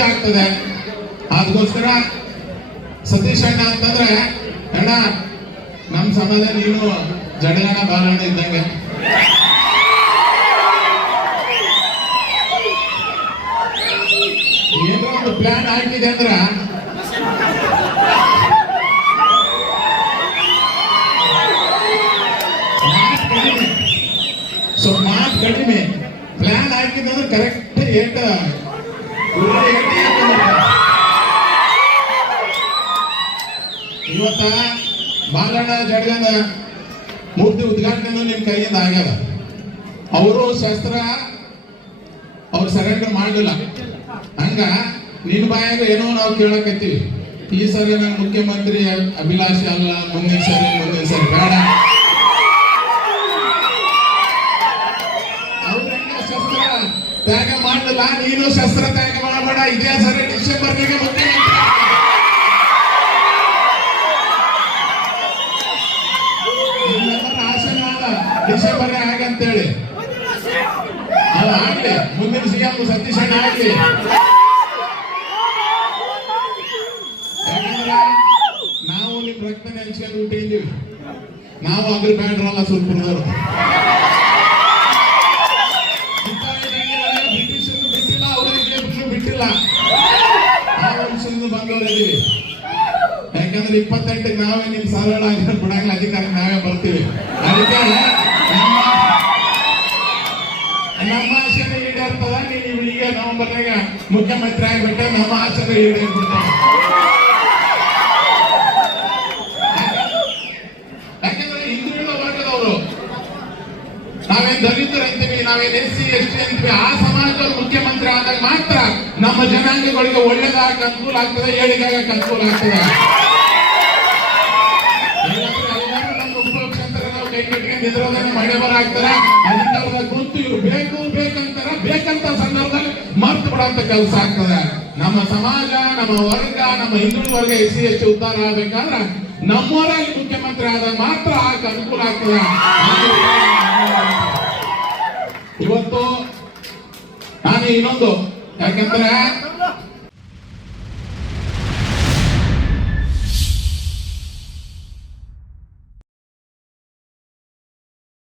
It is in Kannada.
ಆಗ್ತದೆ. ಅದಕ್ಕೋಸ್ಕರ ಸತೀಶ್ ಅಣ್ಣ ಅಂತಂದ್ರೆ, ಅಣ್ಣ ನಮ್ಮ ಸಮಾಜ ನೀನು ಜಡಗಣ ಬಾಲಣ್ಣ ಇದ್ದಂಗೆ. ಏನೋ ಒಂದು ಪ್ಲಾನ್ ಹಾಕಿದೆ ಅಂದ್ರ ಸೊ ಮಾತ್ ಕಡಿಮೆ. ಪ್ಲಾನ್ ಅಂದ್ರೆ ಕರೆಕ್ಟ್ ಏಟ. ಇವತ್ತ ಬಾಲಣ್ಣ ಜಡ್ಗನ ಮೂರ್ತಿ ಉದ್ಘಾಟನೆ ನಿಮ್ ಕೈಯಿಂದ ಆಗ್ಯದ. ಅವರು ಶಸ್ತ್ರ ಅವ್ರು ಸರೆಂಡರ್ ಮಾಡಲಿಲ್ಲ ಹಂಗ ನಿನ್ ಬಾಯಾಗ ಏನೋ ನಾವು ಕೇಳಕತ್ತೀವಿ. ಈ ಸರಿ ನಾನು ಮುಖ್ಯಮಂತ್ರಿ ಅಭಿಲಾಷೆ ಅಲ್ಲ ಮುಂದಿನ ಸರಿ ಮುಂದಿನ ಸರಿ, ಬೇಡ ಅವ್ರೆಲ್ಲ ಶಸ್ತ್ರ ತ್ಯಾಗ ಮಾಡಲ್ಲ ನೀನು ಶಸ್ತ್ರ ತ್ಯಾಗ ಮಾಡಬೇಡ ಇದೇ ಸರಿ ಡಿಸೆಂಬರ್ನಾಗ ಅದ ಡಿಸೆಂಬರ್ ಆಗಂತೇಳಿ. ಅದು ಆಗ್ಲಿ, ಮುಂದಿನ ಸಿಎಂ ಸತೀಶ್ ಅಣ್ಣ ಆಗ್ಲಿ. ನಾವು ನಿಮ್ ರಕ್ತ ನೆನ್ಸ್ಕೊಂಡು ಹುಟ್ಟಿದ್ದೀವಿ. ನಾವು ಅಗ್ರಿ ಬ್ಯಾಂಡ್ರಲ್ಲ ಸುಲ್ಪುರದವರು ಬಿಟ್ಟಿಲ್ಲ ಆ ವಂಶದಿಂದ ಬಂದವರಿದ್ದೀವಿ ಯಾಕಂದ್ರೆ ಇಪ್ಪತ್ತೆಂಟಕ್ಕೆ ನಾವೇ ನಿಮ್ ಸರಳ ಆಗಿರೋ ಬಿಡಂಗಿಲ್ಲ ಅಧಿಕಾರ ನಾವೇ ಬರ್ತೀವಿ ಅದಕ್ಕೆ ನಮ್ಮ ನಮ್ಮ ಆಸೆನೇ ಈಡೇರ್ತದ ನೀನು ಇವಳಿಗೆ ನವೆಂಬರ್ನಾಗ ಮುಖ್ಯಮಂತ್ರಿ ಆಗ್ಬಿಟ್ಟೆ ನಮ್ಮ ಆಸೆನೇ ಈಡೇರ್ಬಿಡ್ತಾವ ನಾವೇನ್ ದಲಿತರಂತೀವಿ ನಾವೇನ್ ಎಸ್ ಸಿ ಎಸ್ ಟಿ ಅಂತೀವಿ ಆ ಸಮಾಜದ ಮುಖ್ಯಮಂತ್ರಿ ಆದಾಗ ಮಾತ್ರ ನಮ್ಮ ಜನಾಂಗಗಳಿಗೆ ಒಳ್ಳೇದಾಗ ಅನುಕೂಲ ಆಗ್ತದೆ ಹೇಳಿದಾಗ ಅನುಕೂಲ ಆಗ್ತದೆ. ನಿದ್ರೋಧನೆ ಮಳೆ ಬರ ಆಗ್ತಾರ ಅಧಿಕಾರದ ಗುರುತು ಇವ್ರು ಬೇಕು, ಬೇಕಂತಾರ, ಬೇಕಂತ ಸಂದರ್ಭದಲ್ಲಿ ಮರ್ತು ಬಿಡಂತ ಕೆಲಸ ಆಗ್ತದೆ. ನಮ್ಮ ಸಮಾಜ, ನಮ್ಮ ವರ್ಗ, ನಮ್ಮ ಹಿಂದುಳಿದ ವರ್ಗ ಎಸ್ ಸಿ ಎಸ್ ಟಿ ಉದ್ಧಾರ ಆಗ್ಬೇಕಾದ್ರೆ ನಮ್ಮವರಾಗಿ ಮುಖ್ಯಮಂತ್ರಿ ಆದಾಗ ಮಾತ್ರ ಆಗ ಅನುಕೂಲ ಆಗ್ತದೆ. ಇನ್ನೊಂದು ಯಾಕಂದ್ರೆ